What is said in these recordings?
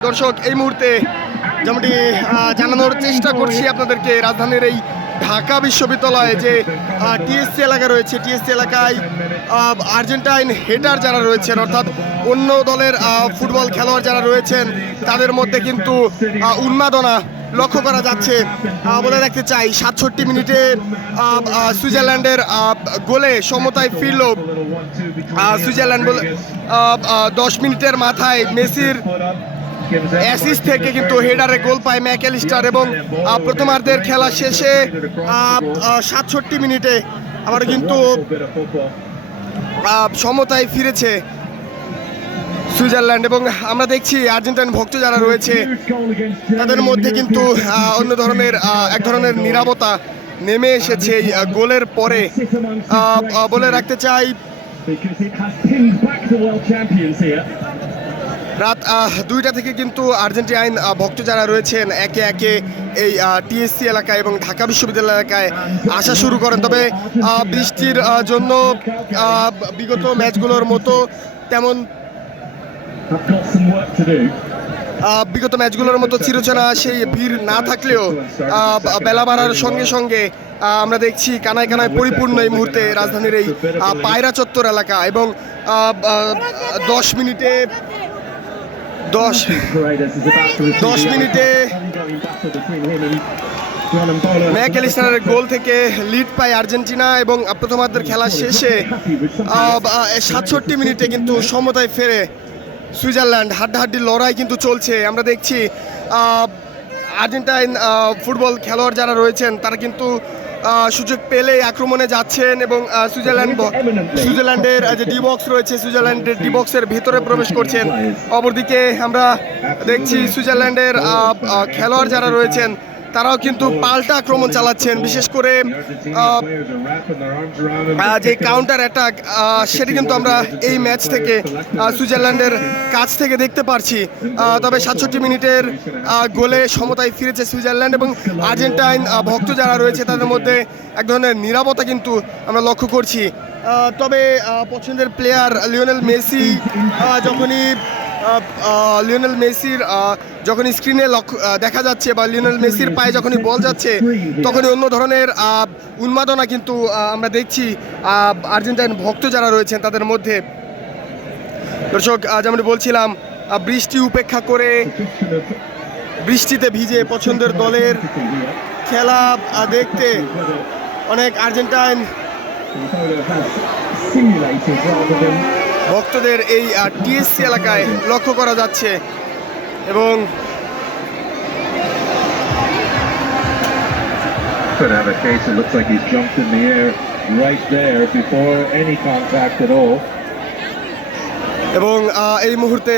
দর্শক এই মুহূর্তে যেমনটি জানানোর চেষ্টা করছি আপনাদেরকে, রাজধানীর এই ঢাকা বিশ্ববিদ্যালয়ে যে টিএসসি এলাকা রয়েছে, টিএসসি এলাকায় আর্জেন্টাইন হেটার যারা রয়েছেন, অর্থাৎ অন্য দলের ফুটবল খেলোয়াড় যারা রয়েছেন, তাদের মধ্যে কিন্তু উন্মাদনা লক্ষ্য করা যাচ্ছে। বলে রাখতে চাই 67 মিনিটে সুইজারল্যান্ডের গোলে সমতায় ফিরল সুইজারল্যান্ড। 10 মিনিটের মাথায় মেসির অ্যাসিস্ট থেকে কিন্তু হেডারে গোল পায় ম্যাকঅ্যালিস্টার এবং প্রথমার্ধের খেলা শেষে 67 মিনিটে আবার কিন্তু সমতায় ফিরেছে সুইজারল্যান্ড। এবং আমরা দেখছি আর্জেন্টাইন ভক্ত যারা রয়েছে তাদের মধ্যে কিন্তু অন্য ধরনের এক ধরনের নীরবতা নেমে এসেছে এই গোলের পরে। বলে রাখতে চাই রাত 2টা থেকে কিন্তু আর্জেন্টাইন ভক্ত যারা রয়েছেন একে একে এই টিএসসি এলাকায় এবং ঢাকা বিশ্ববিদ্যালয় এলাকায় আসা শুরু করেন। তবে বৃষ্টির জন্য বিগত ম্যাচগুলোর মতো তেমন চিরচেনা সেই ভিড় না থাকলেও বেলা বাড়ার সঙ্গে সঙ্গে আমরা দেখছি কানায় কানায় পরিপূর্ণ এই মুহূর্তে রাজধানীর এই পায়রা চত্বর এলাকা। এবং 10 মিনিটে ম্যাকঅ্যালিস্টারের গোল থেকে লিড পায় আর্জেন্টিনা এবং প্রথমার্ধের খেলা শেষে 67 মিনিটে কিন্তু সমতায় ফেরে সুইজারল্যান্ড। হাড্ডাহাড্ডি লড়াই কিন্তু চলছে। আমরা দেখছি আর্জেন্টাইন ফুটবল খেলোয়াড় যারা রয়েছেন তারা কিন্তু সুযোগ পেলেই আক্রমণে যাচ্ছেন এবং সুইজারল্যান্ডের যে ডি বক্স রয়েছে, সুইজারল্যান্ডের ডি বক্সের ভিতরে প্রবেশ করছেন। অপরদিকে আমরা দেখছি সুইজারল্যান্ডের খেলোয়াড় যারা রয়েছেন তারাও কিন্তু পাল্টা আক্রমণ চালাচ্ছেন। বিশেষ করে যে কাউন্টার অ্যাটাক সেটি কিন্তু আমরা এই ম্যাচ থেকে সুইজারল্যান্ডের কাছ থেকে দেখতে পারছি। তবে 67 মিনিটের গোলে সমতায় ফিরেছে সুইজারল্যান্ড এবং আর্জেন্টাইন ভক্ত যারা রয়েছে তাদের মধ্যে এক ধরনের নীরবতা কিন্তু আমরা লক্ষ্য করছি। তবে পছন্দের প্লেয়ার লিওনেল মেসি যখনই স্ক্রিনে দেখা যাচ্ছে বা লিওনেল মেসির পায়ে যখনই বল যাচ্ছে তখনই অন্য ধরনের উন্মাদনা কিন্তু আমরা দেখছি আর্জেন্টাইন ভক্ত যারা রয়েছেন তাদের মধ্যে। দর্শক, যেমন বলছিলাম, বৃষ্টি উপেক্ষা করে বৃষ্টিতে ভিজে পছন্দের দলের খেলা দেখতে অনেক আর্জেন্টাইন ভক্তদের এই টিএসসি এলাকায় লক্ষ্য করা যাচ্ছে। এবং could have a case. It looks like he's jumped in the air right there before any contact at all. এবং এই মুহূর্তে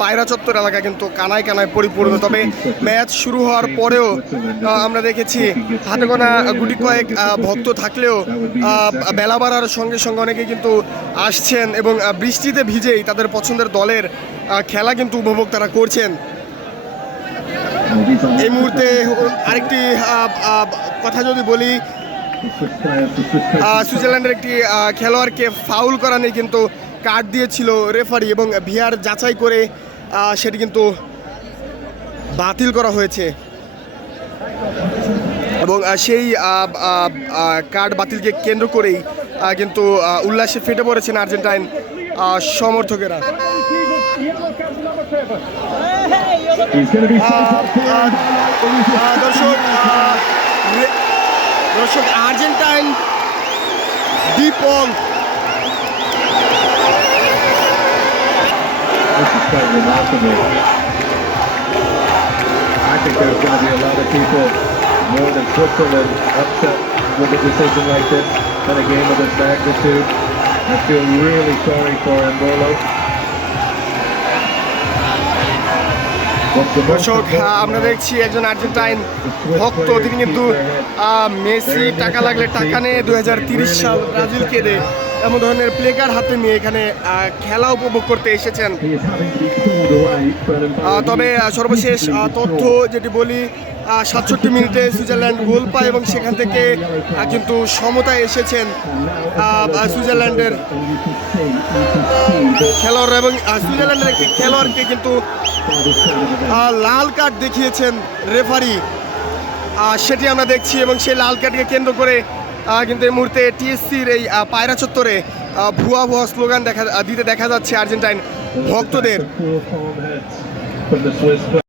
পায়রা চত্বর এলাকা কিন্তু কানায় কানায় পরিপূর্ণ। তবে ম্যাচ শুরু হওয়ার পরেও আমরা দেখেছি হাতে গোনা গুটি কয়েক ভক্ত থাকলেও বেলা বাড়ার সঙ্গে সঙ্গে অনেকে কিন্তু আসছেন এবং বৃষ্টিতে ভিজেই তাদের পছন্দের দলের খেলা কিন্তু উপভোগ তারা করছেন। এই মুহূর্তে আরেকটি কথা যদি বলি, সুইজারল্যান্ডের একটি খেলোয়াড়কে ফাউল করা নিয়ে কিন্তু কার্ড দিয়েছিল রেফারি এবং ভিআর যাচাই করে সেটি কিন্তু বাতিল করা হয়েছে এবং সেই কার্ড বাতিলকে কেন্দ্র করেই কিন্তু উল্লাসে ফেটে পড়েছেন আর্জেন্টাইন সমর্থকেরা। দর্শক, Argentine D Paul This is quite remarkable. I think there's going to be a lot of people, more than Switzerland, upset with a decision like this and a game of this magnitude. I feel really sorry for Embolo. দর্শক, আমরা দেখছি একজন Argentine ভক্ত, তিনি কিন্তু Messi টাকা লাগলে টাকা নেই 2030 সাল ব্রাজিলকে দে এমন ধরনের প্লে কার্ড হাতে নিয়ে এখানে খেলা উপভোগ করতে এসেছেন। তবে সর্বশেষ তথ্য যেটি বলি, 67 মিনিটে সুইজারল্যান্ড গোল পায় এবং সেখান থেকে কিন্তু সমতায় এসেছেন সুইজারল্যান্ডের খেলোয়াড়রা এবং সুইজারল্যান্ডের একটি খেলোয়াড়কে কিন্তু লাল কার্ড দেখিয়েছেন রেফারি, সেটি আমরা দেখছি এবং সেই লাল কার্ডকে কেন্দ্র করে কিন্তু এই মুহূর্তে টিএসসির এই পায়রা চত্বরে ভুয়া ভুয়া স্লোগান দিতে দেখা যাচ্ছে আর্জেন্টাইন ভক্তদের। From the Swiss club.